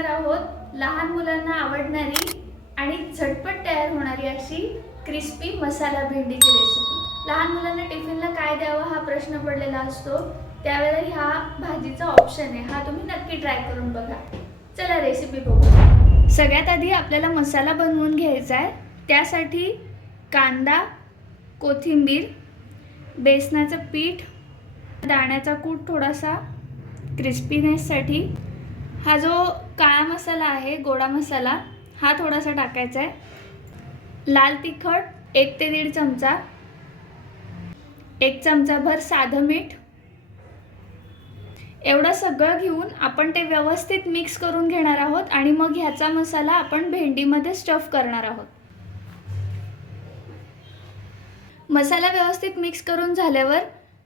बघणार आहोत लहान मुलांना आवडणारी आणि झटपट तयार होणारी अशी क्रिस्पी मसाला भेंडीची रेसिपी। लहान मुलांना टिफिनला काय द्यावं हा प्रश्न पडलेला असतो, त्यावेळेला ह्या भाजीचा ऑप्शन आहे, हा तुम्ही नक्की ट्राय करून बघा। चला रेसिपी बघू। सगळ्यात आधी आपल्याला मसाला बनवून घ्यायचा आहे। त्यासाठी कांदा, कोथिंबीर, बेसनाचं पीठ, दाण्याचा कूट थोडासा क्रिस्पीनेससाठी, हा जो काळा मसाला आहे गोडा मसाला हा थोडासा टाकायचा आहे, लाल तिखट 1 ते 1.5 चमचा, 1 चमचाभर साधं मीठ, एवढं सगळं घेऊन आपण ते व्यवस्थित मिक्स करून घेणार आहोत आणि मग ह्याचा मसाला आपण भेंडीमध्ये स्टफ करणार आहोत। मसाला व्यवस्थित मिक्स करून झाल्यावर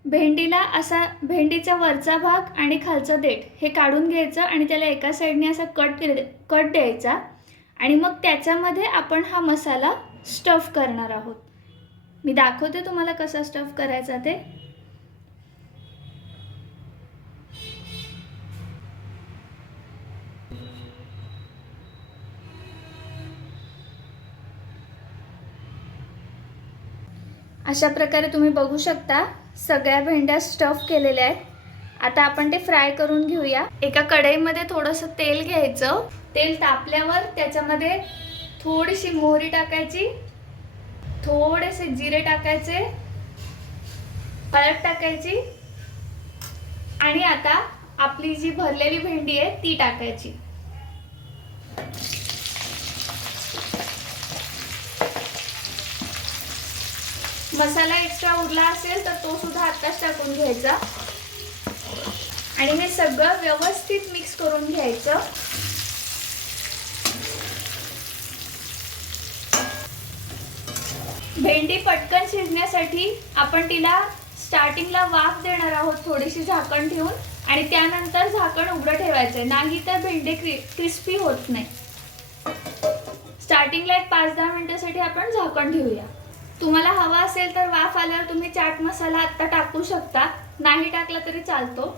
भेंडीला असा भेंडीचा वरचा भाग आणि खालचं देठ हे काढून घ्यायचं आणि त्याला एका साईडने असा कट द्यायचा आणि मग त्याच्यामध्ये आपण हा मसाला स्टफ करणार आहोत। मी दाखवते तुम्हाला कसा स्टफ करायचा ते। अशा प्रकारे तुम्ही बघू शकता सगळ्या भेंड्या स्टफ केलेल्या आहेत। आता आपण ते फ्राय करून घेऊया। एका कढईमध्ये थोडंसं तेल घ्यायचं, तेल तापल्यावर त्याच्यामध्ये थोडीशी मोहरी टाकायची, थोडेसे जिरे टाकायचे, हळद टाकायची आणि आता आपली जी भरलेली भेंडी आहे ती टाकायची। मसाला एक्स्ट्रा उरला असेल तर तो सुद्धा आत्ताच टाकून घ्यायचा आणि हे सगळं व्यवस्थित मिक्स करून घ्यायचं। भेंडी पटकन शिजण्यासाठी आपण तिला स्टार्टिंगला वाफ देणार आहोत थोडीशी झाकण ठेवून आणि त्यानंतर झाकण उघडं ठेवायचं, नाही तर भेंडी क्रिस्पी होत नाही। स्टार्टिंगला एक 5-10 मिनिटांसाठी आपण झाकण ठेवूया। तुम्हाला हवा असेल तर वाफ आल्यावर तुम्ही चाट मसाला आत्ता टाकू शकता, नाही टाकला तरी चालतो।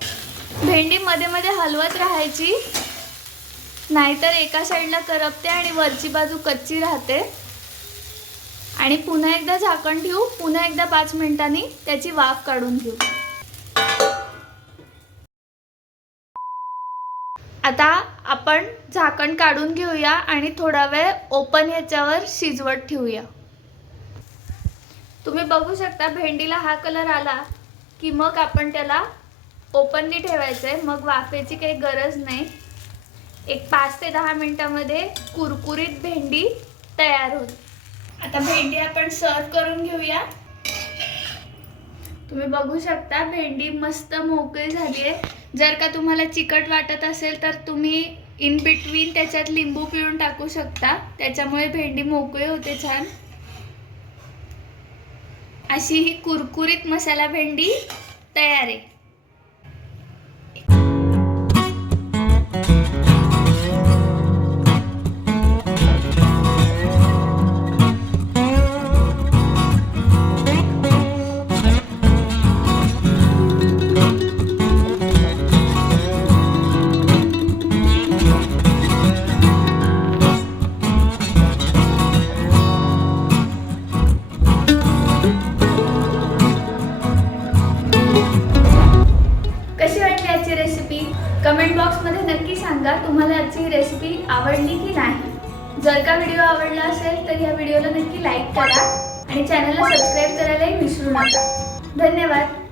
भेंडी मध्ये मध्ये हलवत राहायची, नाहीतर एका साईडला करपते आणि वरची बाजू कच्ची राहते। आणि पुन्हा एकदा झाकण ठेवू, पुन्हा एकदा 5 मिनिटांनी त्याची वाफ काढून घेऊ। आता आपण झाकण काढून घेऊया आणि थोडा वेळ ओपन ह्याच्यावर शिजवत ठेवूया। तुम्ही बघू शकता भेंडीला हा कलर आला की मग आपण त्याला ओपनली ठेवायचं आहे, मग वाफेची काही गरज नाही। एक 5 ते 10 मिनिटांमध्ये कुरकुरीत भेंडी तयार होईल। आता भेंडी आपण सर्व करून घेऊया। तुम्ही बघू शकता भेंडी मस्त मोकळी झाली आहे। जर का तुम्हाला चिकट वाटत असेल तर तुम्ही इन बिटवीन त्याच्यात लिंबू पिळून टाकू शकता, त्याच्यामुळे भेंडी मोकळी होते छान। अशी ही कुरकुरीत मसाला भेंडी तयार आहे। कमेंट बॉक्समध्ये नक्की सांगा तुम्हाला आजची रेसिपी आवडली की नाही। जर का व्हिडिओ आवडला असेल तर या व्हिडिओला नक्की लाईक करा आणि चॅनलला सबस्क्राईब करायलाही विसरू नका। धन्यवाद।